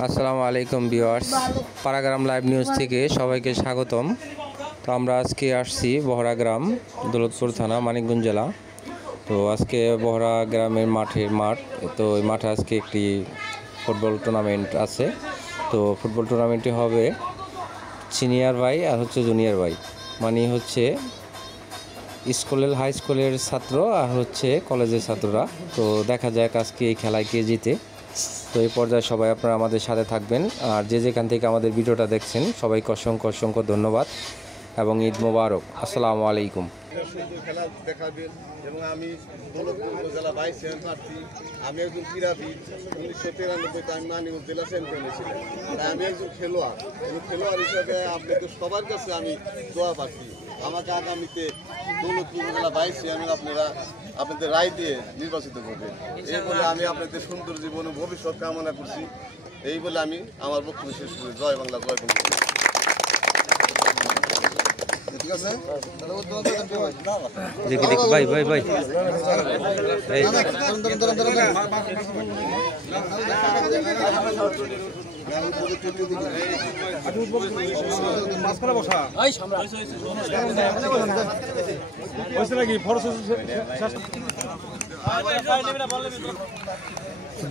আসসালামু আলাইকুম viewers, পাড়াগ্রাম live news থেকে সবাইকে স্বাগতম। তো আমরা আজকে আসছি বহরা গ্রাম, দৌলতপুর থানা, মানিকগঞ্জ জেলা। তো আজকে বহরা গ্রামের মাঠ, তো এই মাঠে আজকে একটি ফুটবল টুর্নামেন্ট আছে। তো ফুটবল টুর্নামেন্টটি হবে সিনিয়র বাই আর জুনিয়র বাই, মানে হচ্ছে স্কুলের হাই স্কুলের ছাত্র আর কলেজের ছাত্ররা। তো দেখা যাক আজকে এই খেলায় কে জিতে। তো এই পর্যায়ে সবাই আপনারা আমাদের সাথে থাকবেন, আর যে যেখান থেকে আমাদের ভিডিওটা দেখছেন সবাইকে অসংখ্য ধন্যবাদ এবং ঈদ মোবারক। আসসালামু আলাইকুম। খেলা দেখাবেন এবং আমি জেলা ভাইস চেয়ারম্যান প্রার্থী। আমি একজন ক্রীড়াবিদ। 1993 আমি মানিকগঞ্জ জেলা চ্যাম্পিয়ন ছিলাম। তাই আমি একজন খেলোয়াড় এবং খেলোয়াড় হিসেবে আপনাদের সবার কাছে আমি দোয়া প্রার্থী। আমাকে আগামীতে দৌলতপুর জেলা ভাইস চেয়ারম্যান আপনাদের রায় দিয়ে নির্বাচিত করবেন। এই বলে আমি আপনাদের সুন্দর জীবন ও ভবিষ্যৎ কামনা করছি। এই বলে আমি আমার বক্তব্য শেষ করি। জয় বাংলা, জয় বাংলা। ঠিক আছে,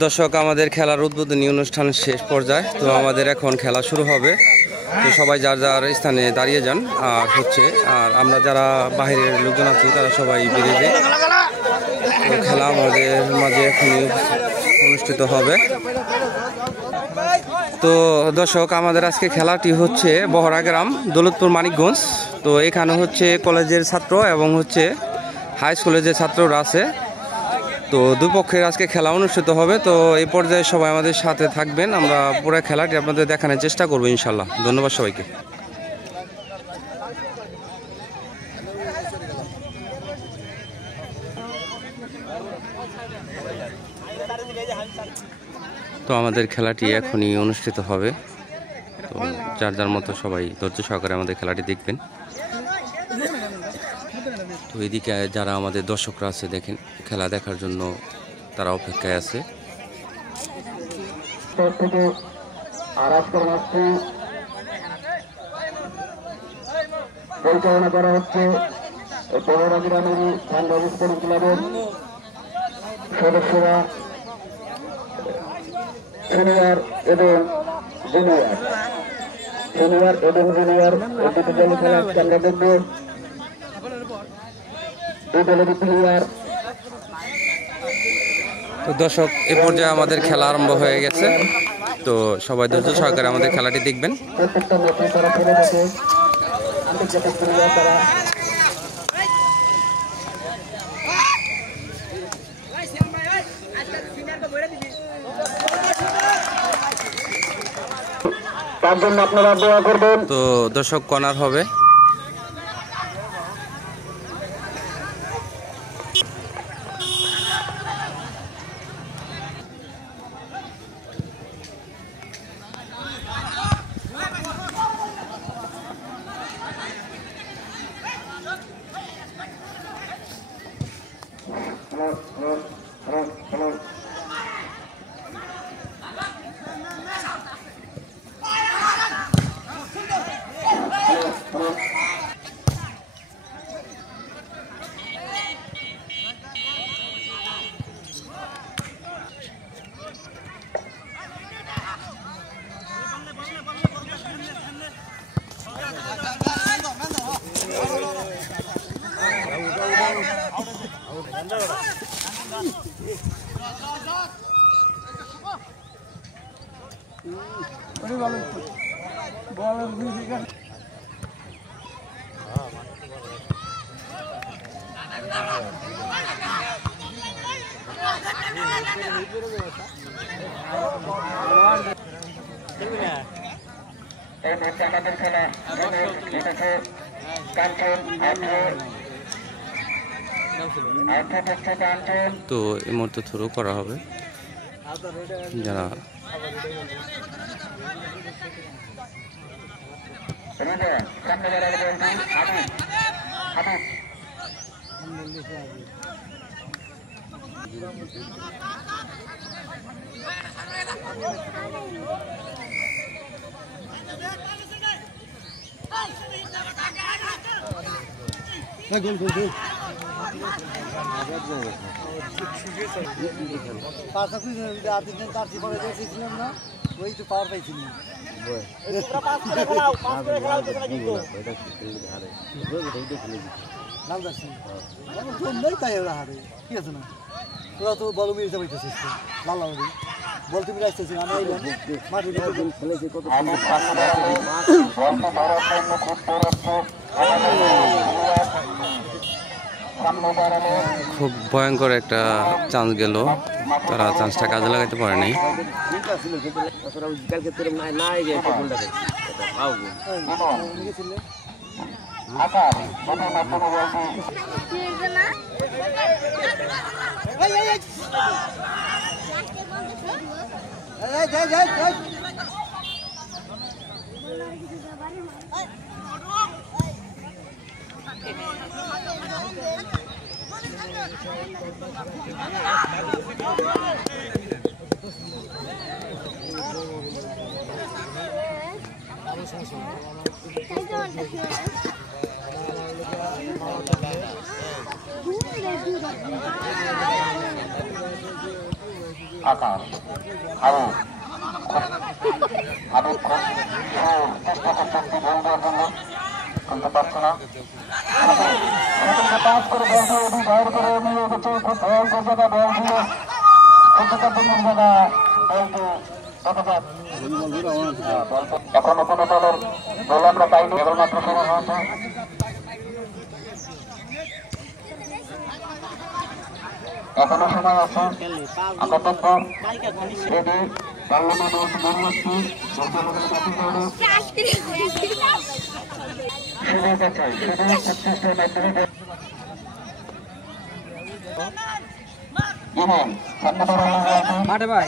দর্শক, আমাদের খেলার উদ্বোধনী অনুষ্ঠান শেষ পর্যায়ে। তো আমাদের এখন খেলা শুরু হবে। তো সবাই যার যার স্থানে দাঁড়িয়ে যান। আর আমরা যারা বাইরের লোকজন আছি তারা সবাই বেরিয়ে যাই। তো খেলা আমাদের মাঝে এখনই অনুষ্ঠিত হবে। তো দর্শক, আমাদের আজকে খেলাটি হচ্ছে বহরা গ্রাম, দৌলতপুর, মানিকগঞ্জ। তো এখানে কলেজের ছাত্র এবং হাই স্কুলের যে ছাত্ররা আছে। তো দুই পক্ষের আজকে খেলা অনুষ্ঠিত হবে। তো এই পর্যায়ে সবাই আমাদের সাথে থাকবেন, আমরা পুরো খেলাটি আপনাদের দেখানোর চেষ্টা করবো ইনশাল্লাহ। ধন্যবাদ সবাইকে। তো আমাদের খেলাটি এখনই অনুষ্ঠিত হবে। তো যার যার মতো সবাই ধৈর্য সহকারে আমাদের খেলাটি দেখবেন। তো এদিকে যারা আমাদের দর্শকরা আছে দেখেন, খেলা দেখার জন্য তারা অপেক্ষায় আছে। পরিচালনা করা হচ্ছে বহরা গ্রামের বাংলাদেশ ক্লাবের সদস্যরা, সিনিয়র এবং জুনিয়র দুটি দল খেলা আমরা দেখব। দুই দলের প্লেয়ার। তো দর্শক, এ পর্যায়ে আমাদের খেলা আরম্ভ হয়ে গেছে। তো সবাই ধৈর্য সহকারে আমাদের খেলাটি দেখবেন। প্রত্যেকটা ম্যাচে তারা খেলে থাকে আন্তর্জাতিক প্লেয়ার তারা। তার জন্য আপনারা দোয়া করবেন। তো দর্শক, কর্নার হবে। আমাদের খেলা তো এই মুহূর্তে থ্রো করা হবে। যারা তোরা তো বল মিলতে পারতেছিস লাল বল তুমি আসতেছিস আমরা মাঠে খেলেছি কত খুব ভয়ঙ্কর একটা চান্স গেল, তারা চান্সটা কাজে লাগাতে পারে নাই। আকাশ আরো আরো চেষ্টা করতেছি বল দেওয়ার জন্য, করতে পারছে না। পাস করে বল দিয়ে বাইর করে নিয়ে গেছে, খুব ভয়ঙ্কর জায়গা বল ছিল, জায়গা বলটি এখনো কোনো দলের বল আমরা পাইনি, কেবলমাত্র শুরু হয়েছে। এখনো সময় আছে, আমরা দেখব রেডি পার্লামেন্ট মহাত্মী মাঠে ভাই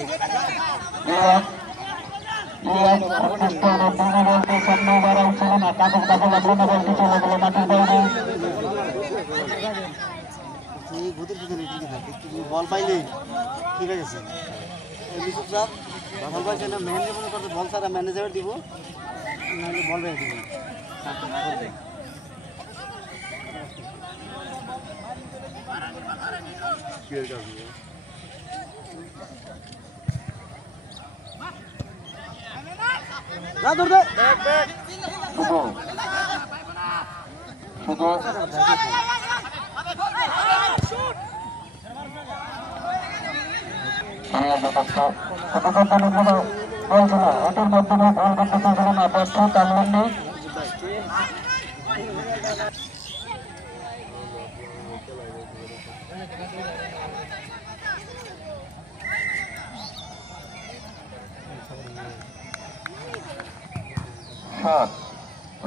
বল পাইলে ঠিক আছে বল পাইছে না ম্যানেজার মনে করতে বল সারা ম্যানেজার দিব নাহলে বল বের দিব না ধর দে ওটার মাধ্যমে বল করতে চাইছিল না, ব্যর্থ তামিল নেই।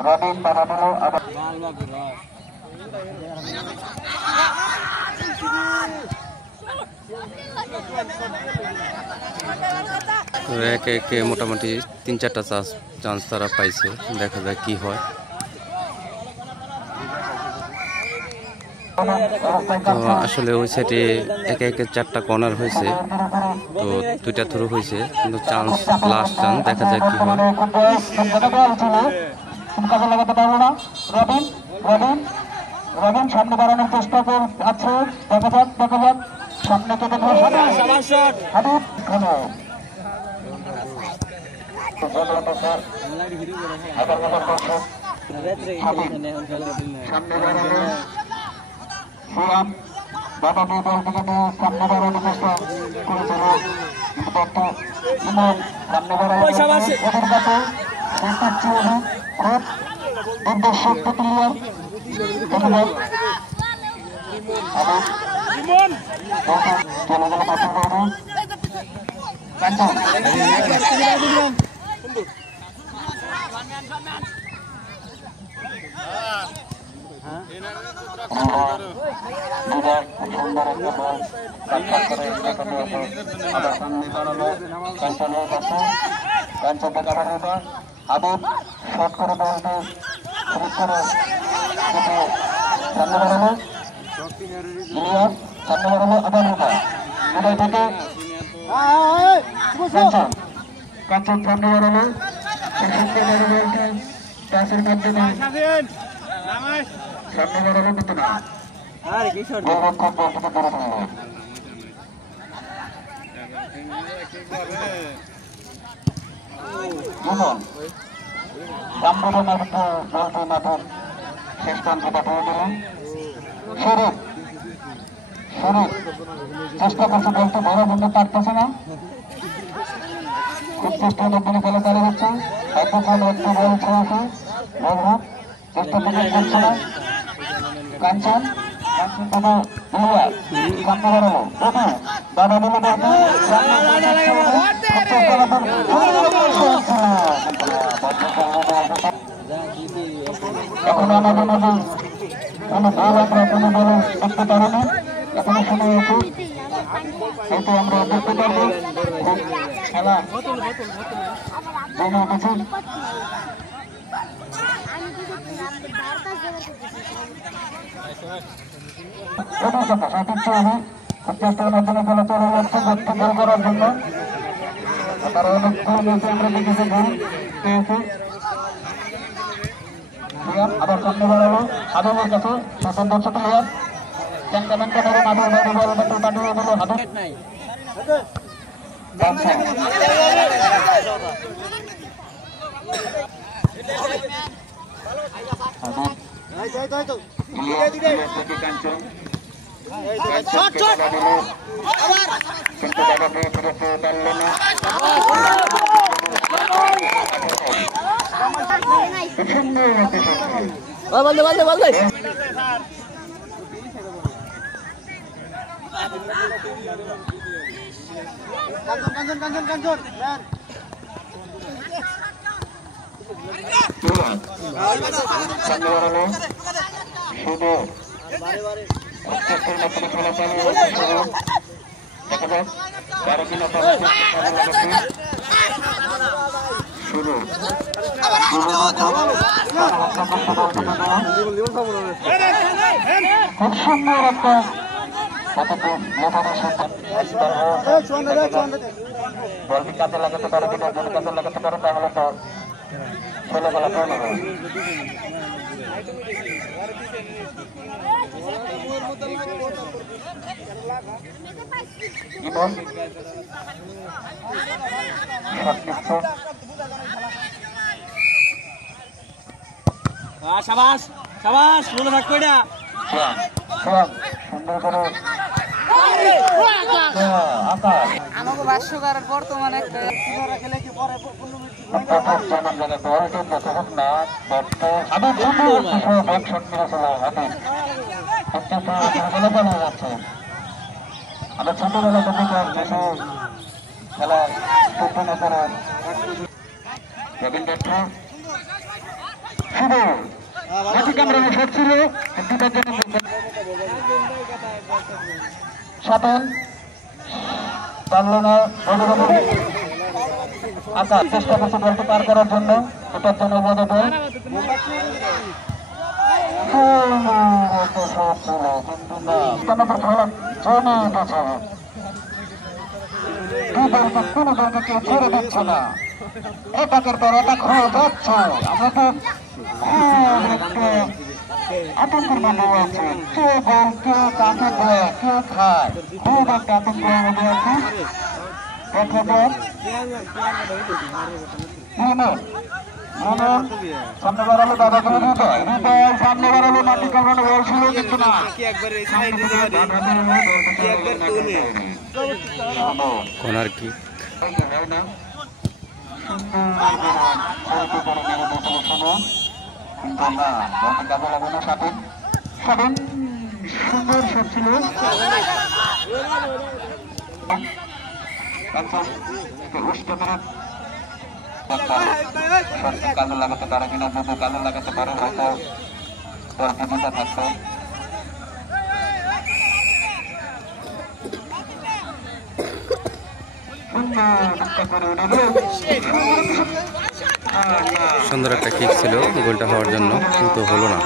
রবিন বাধা দিল আবার তো একে একে মোটামুটি 3-4টা চান্স তারা পাইছে, দেখা যায় কি হয়। তো আসলে ওই সাইডে একে একে 4টা কর্নার হয়েছে, তো 2টা থ্রো হয়েছে, কিন্তু চান্স লাস্ট চান্স দেখা যায় কি হয়। লাগাতে পারলো না রবিন রবিন রবিন সামনে বাড়ানোর চেষ্টা আছে, দেখা যাক সামনে কেটে হাবিব সামনে বাড়ানো সুরাম বাধা দিয়ে বলটিকে নিয়ে সামনে বাড়ানোর চেষ্টা করেছিল, ইমন সামনে বাড়ানো খুব উদ্দেশ্য ক্লিয়ার দেখা যাক চলে গেল পাশের বাইরে সুন্দর একটা বল আবার সামনে বাড়ালো কাঞ্চনের কাছে, কাঞ্চন কাটার এবার আবিব শট করে বলটি শুরু করে সামনে বাড়ালো ইলিয়াস, সামনে বাড়ালো আবার রুবা, রুবাই থেকে কাঞ্চন কাঞ্চন সামনে বাড়ালো টাচের মাধ্যমে সামনে বাড়ালো কিন্তু না গোলরক্ষক বলটিকে ধরে ফেললো মোহন সামনে মাঠে বলটি মাঠের শেষ প্রান্তে পাঠিয়ে দিলেন শরীফ শরীফ চেষ্টা করছে বলতে ধরার জন্য পারতেছে না খুব চেষ্টার মাধ্যমে খেলা চালিয়ে যাচ্ছে একটু বল ছড়াছে বলভাব চেষ্টা থেকে করছে না কাঞ্চন কাঞ্চন তবে ইলিয়াস সামনে বাড়ালো দেখো দাদা বলে দেখো এখন আমাদের মাঝে কোনো বল আমরা কোনো বলে দেখতে পারিনি এখনো সময় আছে হয়তো আমরা দেখতে পারবো খেলা জমে উঠেছে চেষ্টার মাধ্যমে খেলা চলে যাচ্ছে গোল করার জন্য তারা অনেক গোল নিয়েছে আমরা দেখেছি গোল পেয়েছে আবার সামনে বাড়ালো আদমের কাছে শাসন দর্শক ক্যান্টনমেন্ট মেরে মাঠের বাইরে বল পাঠিয়ে দিল আদম খেলা চালিয়ে দেখা যাক কারো কিনা শুরু খুব সুন্দর একটা বলটি কাজে লাগাতে পারে কিনা যদি কাজে লাগাতে পারে তাহলে তো ছেলে বেলা পূর্ণ হবে সাবাস সাবাস মনে থাকতো এটা সুন্দর করে আমাকে ভাষ্যকার বর্তমানে আমরা ছোটবেলা থেকে খেলার করে রবীন্দ্র শুধু কামড়ানো শট ছিল সাতন পারলো না আকাশ চেষ্টা করছে বলতে পার করার জন্য ওটার জন্য বড় বল কোনো দলকে কেউ ছেড়ে দিচ্ছে না এটাকের পর এটা হয়ে যাচ্ছে আমরা তো আতঙ্কের মধ্যে আছে কেউ বল কেউ কাকে দেয় কেউ খায় দুই একটা আতঙ্কের মধ্যে আছে দেখা যাক সামনে বাড়ালো দাদা করে হৃদয় হৃদয় সামনে বাড়ালো মাটি কামড়ানো বল ছিল কিন্তু না কোনার কি সুন্দর শট ছিল কাজে লাগাতে পারে কিনা যদি কাজে লাগাতে পারে হয়তো দলটা থাকতো সুন্দর একটা কিক ছিল গোলটা হওয়ার জন্য কিন্তু হলো না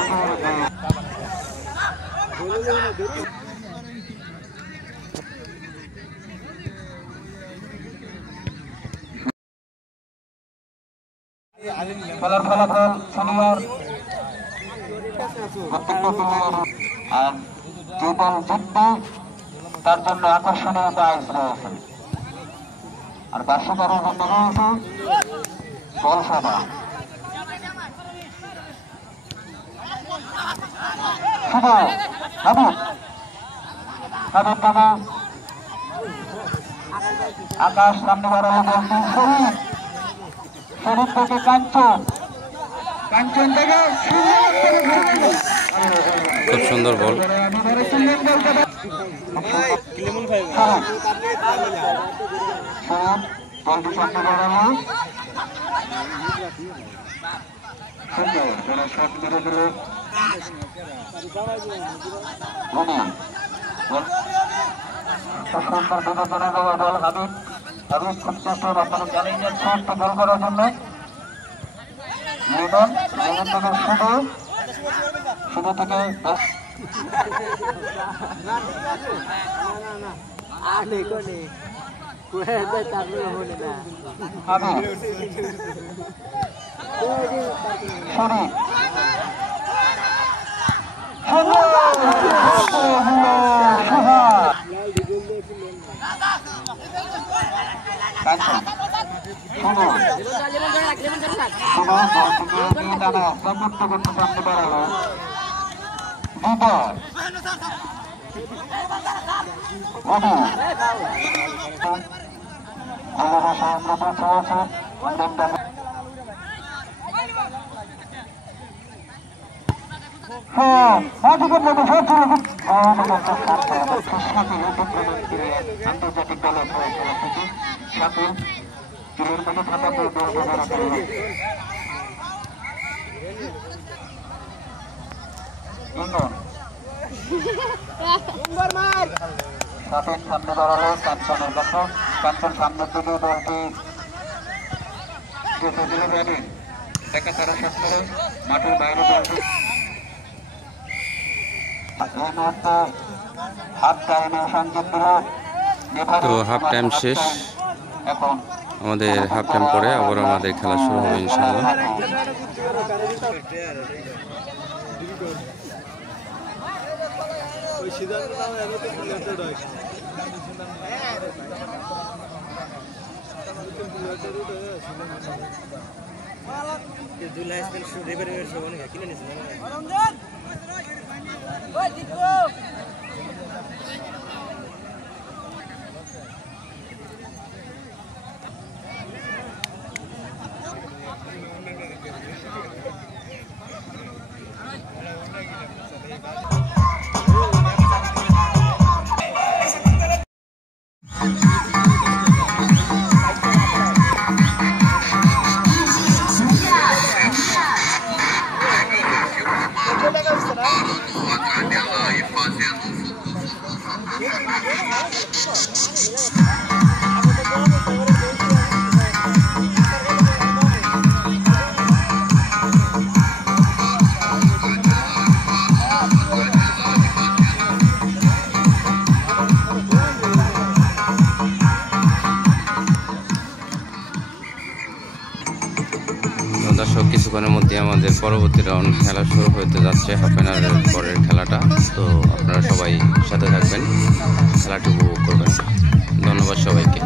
খেলার ফলাফল সিনিয়র আর যে দল জিতবে তার জন্য আকর্ষণীয় প্রাইজ রয়েছে। আর 500 জন্য রয়েছে বল সভা। শুধু হাবিব দাদা আকাশ সামনে বাড়ালো বলতে শরীর থেকে কাঞ্চন থেকে খুব সুন্দর বল। বলটি সামনে বাড়ালো শট মেরে দিল সুন্দর বিবেচনা দেওয়া বল। হাবিব খুব চেষ্টা আপনারা জানেন যাচ্ছে একটা গোল করার জন্য। লিমন থেকে শুধু থেকে আন্তর্জাতিক দলের সাথে চুলের কাছে থাকা সামনে দাঁড়ালো কাঞ্চনের কাছে। কাঞ্চন সামনের দিকে দলটি যেতে দিল ব্যাটিং দেখা তারা শেষ করে মাঠের বাইরে দলটি হাফ টাইমে সংযোগ দিল। তো হাফ টাইম শেষ, এখন আমাদের হাফ টাইম পরে আবার আমাদের খেলা শুরু হবে ইনশাআল্লাহ। দর্শক, কিছুক্ষণের মধ্যে আমাদের পরবর্তী রাউন্ড খেলা শুরু হতে যাচ্ছে, হাফ এন আওয়ারের পরের খেলাটা। তো আপনারা সবাই সাথে থাকবেন, খেলাটি উপভোগ করবেন। ধন্যবাদ সবাইকে।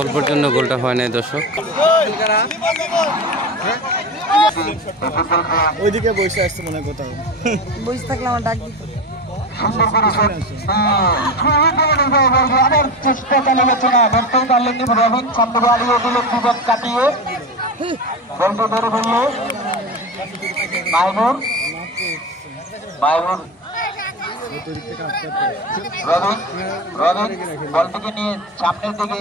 অল্পের জন্য গোলটা হয় নাই দর্শক। ওইদিকে বসে আসছে মনে হয় কোথাও, বসে থাকলে আমার ডাক দিত। চেষ্টা চালিয়ে গেছে না, ধরতেই পারলেন রবিন চন্দ্রবাড়িও দিল দুজন কাটিয়ে বলতে ধরে ধরল মাহবুব রবিন বলটিকে নিয়ে সামনের দিকে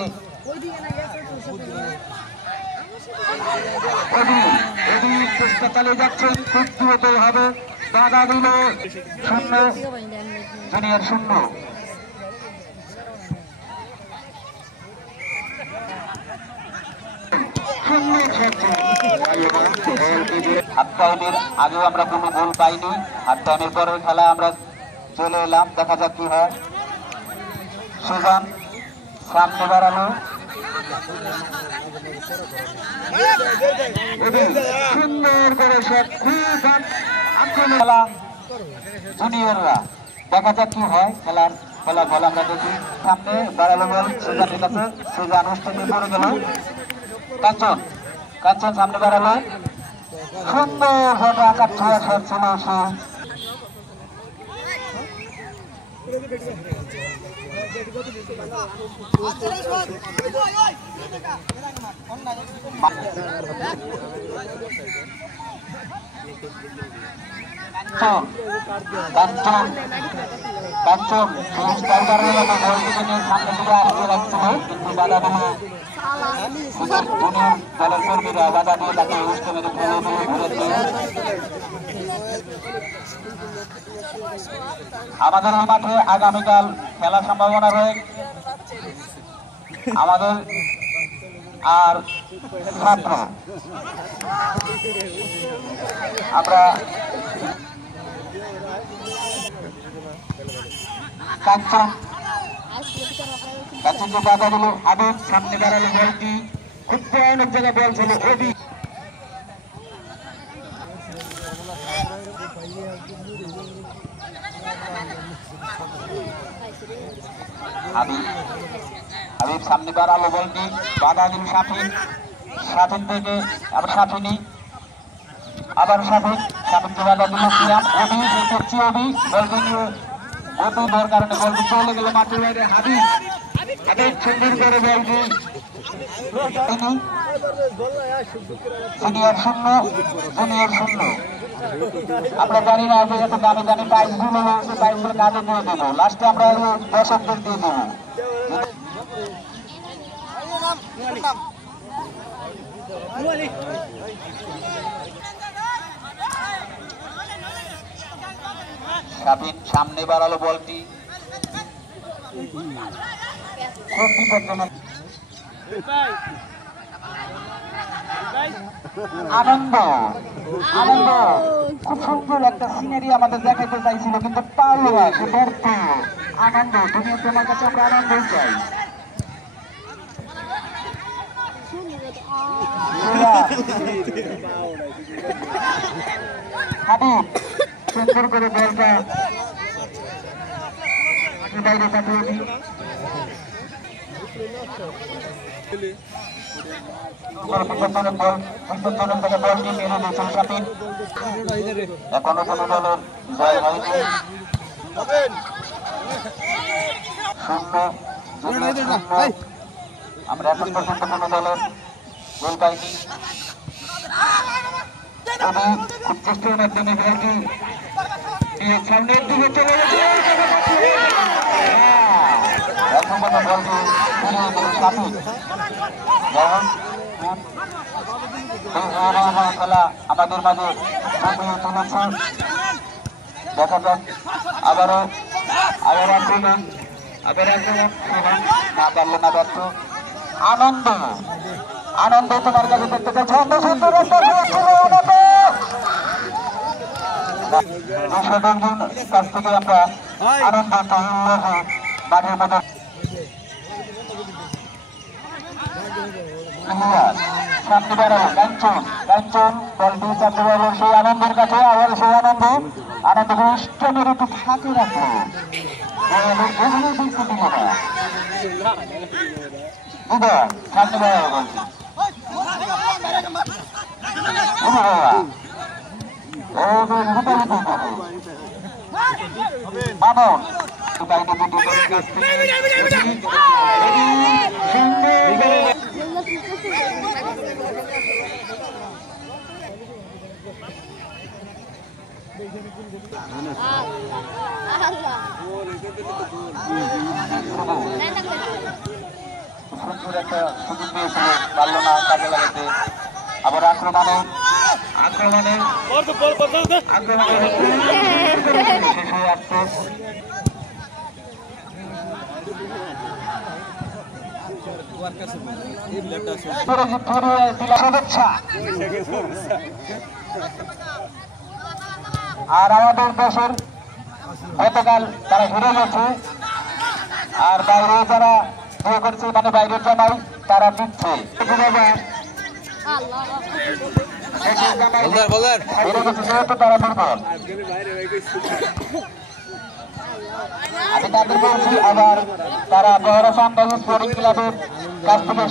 চেষ্টা চালিয়ে যাচ্ছেন, খুব দ্রুত হবে, বাধা দিল, শূন্য, জুনিয়র শূন্য। হাফ টাইমের আগেও আমরা কোনো গোল পাইনি, হাফ টাইমের পরের খেলা আমরা চলে এলাম, দেখা যাক কি হয়। সুজান সামনে বাড়ালো, সুন্দর করে খেলা জুনিয়ররা, দেখা যাক কি হয় খেলার ফলাফল আমরা দেখি। সামনে বাড়ালো বল সুজানের কাছে, সুজান অনুষ্ঠানে পড়ে গেল, কাঞ্চন কাঞ্চন সামনে বাড়ালো, সুন্দর ভাবে আকাশ ছোঁয়া শট ছিল সে। কাঞ্চন কাঞ্চন স্ট্রাইকারের মতো বলটিকে নিয়ে সামনে দিকে আসতে লাগছিল, কিন্তু বাধা দিল জুনিয়র দলের কর্মীরা, বাধা দিয়ে তাকে উষ্ঠে মেরে ঘুরেছে। আমাদের এই মাঠে আগামীকাল খেলার সম্ভাবনা রয়েছে। আমাদের আর ছাত্র আমরা কাঞ্চন কাঞ্চনকে বাধা দিল, আবির সামনে দাঁড়ালো, বলটি খুব অনেক জায়গায় বল ছিল, ওবি হাবিব সামনে বাড়ালো, বলটি বাধা দিল সাফিন, সাফিন থেকে আবার সাফিনি, আবার সাফিন, সাফিনকে বাধা দিল সিয়াম, ওবি করছি, ওবি বলটি নিয়ে ওবি ধর কারণে বলটি চলে গেল মাঠের বাইরে। হাবিব হাবিব সুন্দর করে বলটি জুনিয়র শূন্য, জুনিয়র শূন্য। আমরা জানি না যে এত দামি দামি প্রাইজগুলো রয়েছে, প্রাইজগুলো কাজে দিয়ে দেবো, লাস্টে আমরা দর্শকদের দিয়ে দেবো। সাবিন সামনে বাড়ালো বলটি, খুব বিপজ্জনক। আনন্দ আনন্দ খুব সুন্দর একটা সিনারি আমাদের দেখাতে চাইছিল, কিন্তু পারলো না, সে ব্যর্থ। আনন্দ, তুমি তোমার কাছে আমরা আনন্দই চাই। হাবিব সুন্দর করে বলটা বাইরে পাঠিয়ে দিই। এখনো কোনো দলের জয় হয়নি, আমরা এখন পর্যন্ত কোনো দলের গোল পাইনি। খুব চেষ্টার মাধ্যমে বলটি সামনের দিকে চলে গেছে, এখন কোনো বলটি খেলা আমাদের মাঝে তুলেছে। দেখা যাক আবারও আবার আক্রমণ, আবার আক্রমণ না পারলো না, ব্যর্থ। আনন্দ আনন্দ তোমার কাছে দেখতে চাই, ছন্দ সুন্দর কাছ থেকে আমরা আনন্দ মাঠের মধ্যে সামনে বেড়াবো। কাঞ্চন কাঞ্চন বলটি চাপতে পারবো সেই আনন্দের কাছে, আবার সেই আনন্দ আনন্দকে ইষ্টমের একটু ফাঁকে রাখবো, সামনে বেড়াবো বলছি মামন Allah সুন্দর একটা সুযোগ পেয়েছিল, পারল না কাজে লাগাতে। আবার আক্রমণে শেষ হয়ে আসছে। আর আমাদের দেশের গতকাল তারা হেরে গেছে, আর বাইরে যারা বিয়ে করছে মানে বাইরের জামাই তারা দিচ্ছে। তারা দুর্বল, আমি তাদের বলছি। আবার তারা বহরা সান্দাজ স্পোর্টিং ক্লাবের কাছ থেকে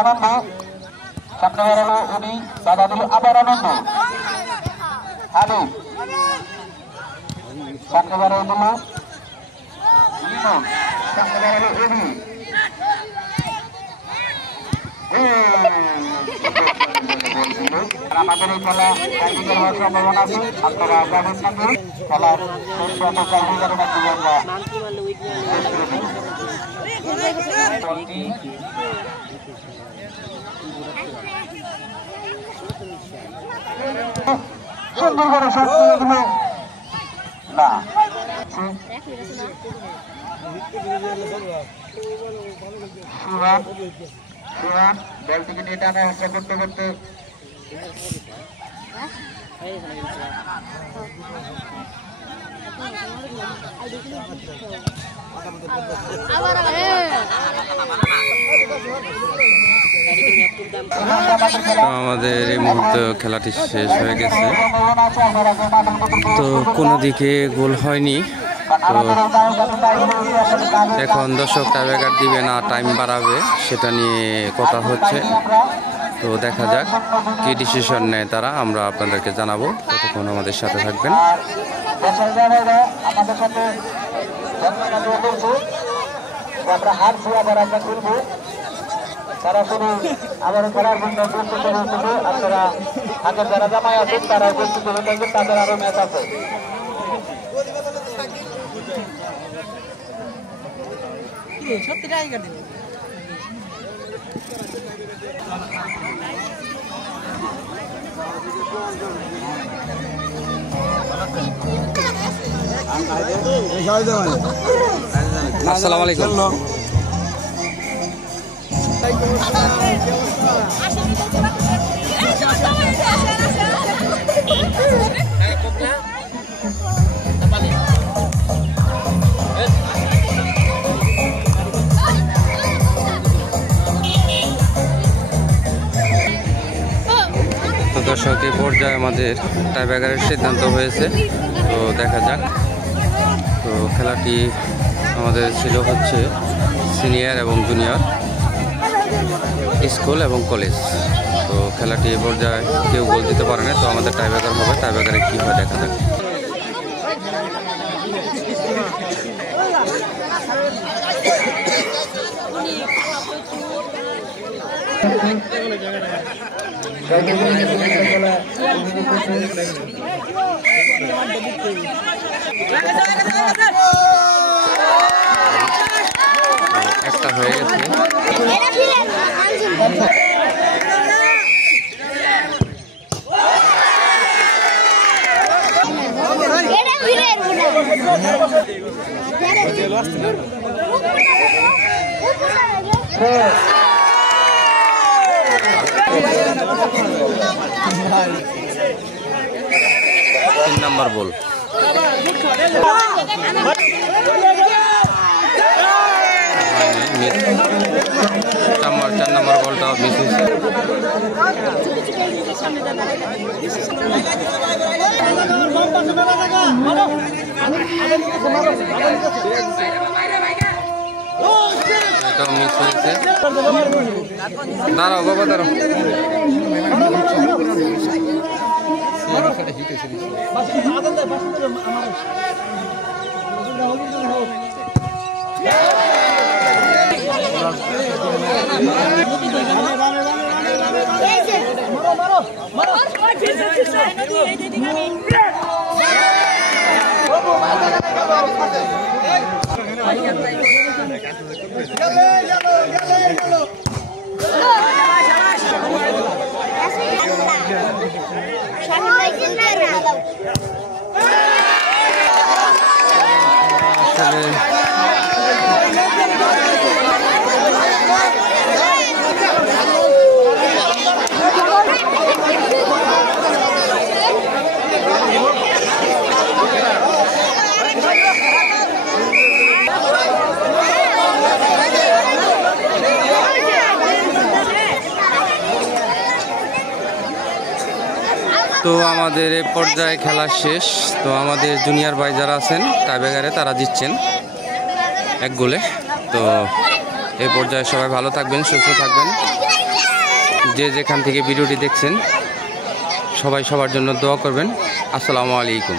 আনন্দ সামনে বেরোলো উনি, দাদা দিল আবার আনন্দ। হাবিব সামনে বেরোয় দিল, সামনে বেরোলো উনি। আমাদের এই খেলা ক্যান্ডিডেট হওয়ার সম্ভাবনা আছে। আপনারা যাবেন সঙ্গে খেলার শেষ পর্যন্ত ক্যান্ডিডেট সুন্দর করে শট করে দিল না। সুহান বলটিকে নিয়ে টানা হাসা করতে করতে আমাদের এই মুহূর্তে খেলাটি শেষ হয়ে গেছে। তো কোনো দিকে গোল হয়নি। তো এখন দর্শক টাইব্রেকার দিবে না টাইম বাড়াবে সেটা নিয়ে কথা হচ্ছে। তো দেখা যাক কি ডিসিশন নেয় তারা, আমরা আপনাদেরকে জানাবো। ততক্ষণ আমাদের সাথে থাকবেন। আমাদের সাথে আমরা হারছি, আবার আমরা খেলবো সরাসরি আবার খেলার জন্য প্রস্তুতি হচ্ছে। আপনারা আগের যারা জামাই আছেন তারা প্রস্তুতি হয়ে থাকবেন, তাদের আরো ম্যাচ আছে। আসসালামু আলাইকুম। তো দর্শক এই পর্যায়ে আমাদের টাইব্রেকারের সিদ্ধান্ত হয়েছে। তো দেখা যাক। তো খেলাটি আমাদের ছিল হচ্ছে সিনিয়র এবং জুনিয়র স্কুল এবং কলেজ। তো খেলাটি এ পর্যায়ে কেউ গোল দিতে পারে না। তো আমাদের টাইব্রেকার হবে, টাইব্রেকারে কী হয় দেখা যাক। একটা হয়ে গেছে। তিন নম্বর বল। চার নম্বর বলটা মিস হয়েছে। এটা এটাও মিস হয়েছে। দাঁড়াও বাবা দাঁড়াও। তো আমাদের এই পর্যায়ে খেলা শেষ। তো আমাদের জুনিয়র ভাই যারা আছেন টাইব্রেকারে তারা জিতছেন 1 গোলে। তো এই পর্যায়ে সবাই ভালো থাকবেন, সুস্থ থাকবেন। যে যেখান থেকে ভিডিওটি দেখছেন সবাই সবার জন্য দোয়া করবেন। আসসালামু আলাইকুম।